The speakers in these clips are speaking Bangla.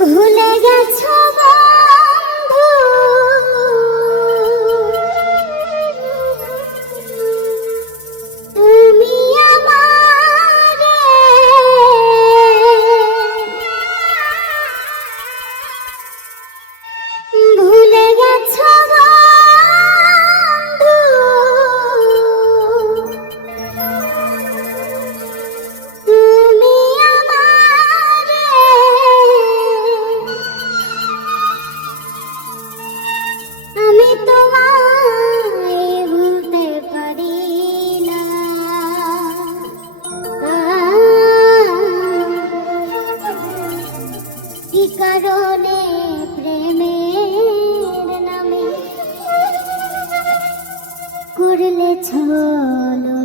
ভুলে গেছো করলে ছলো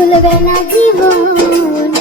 ভুলবে না জীবনে।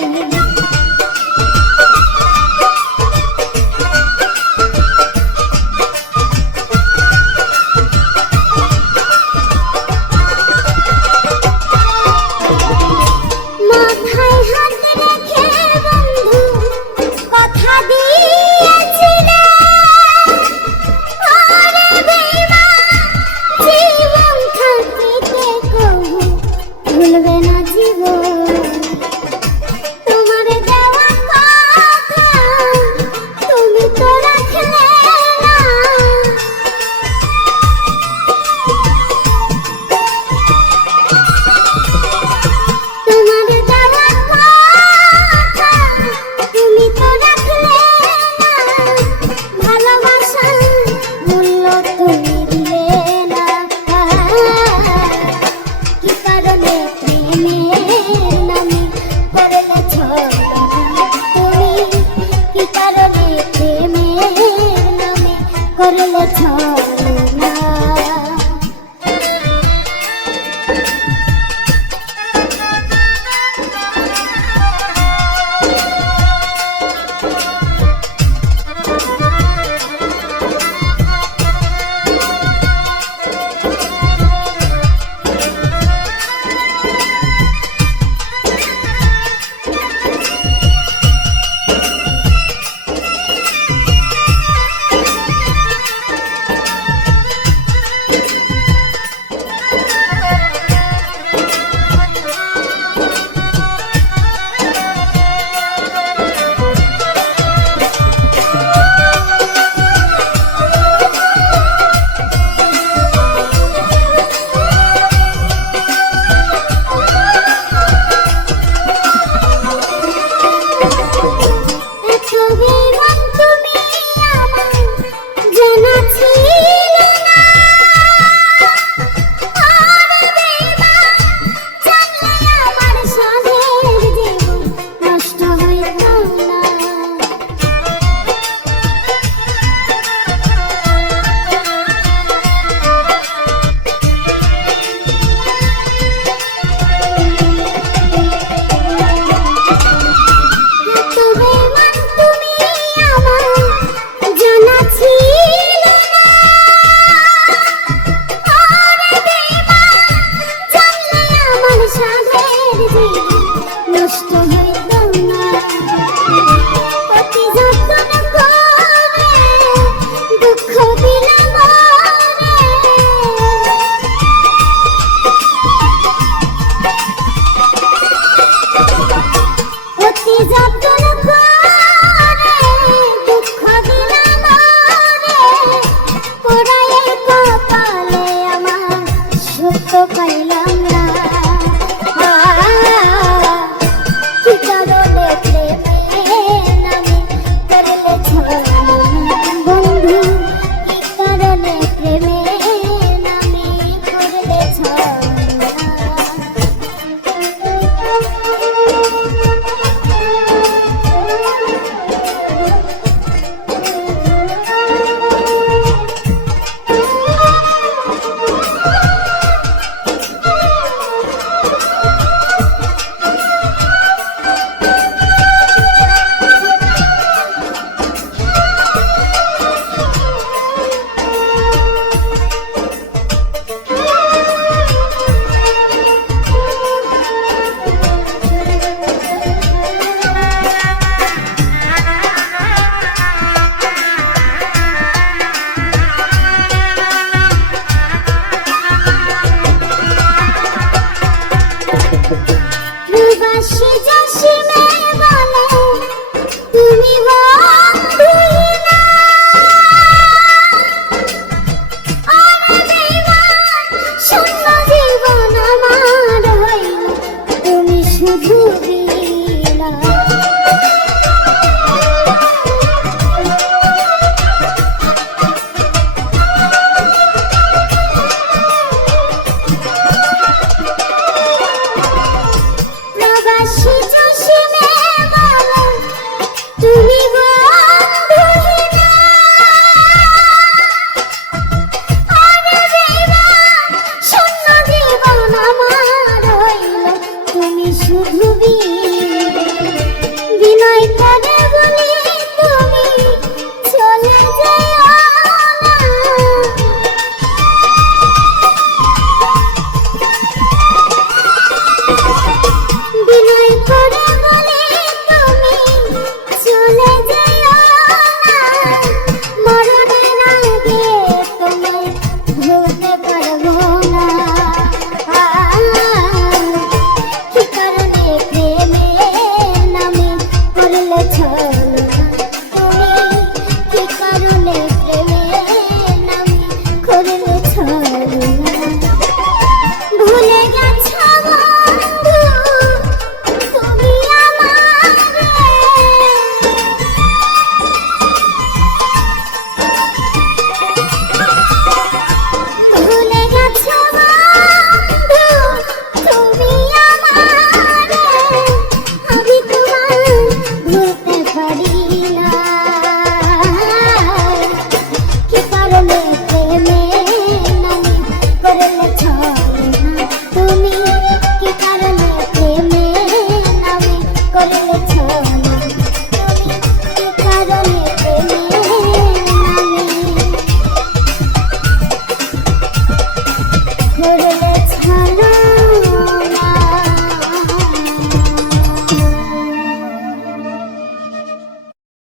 ভালো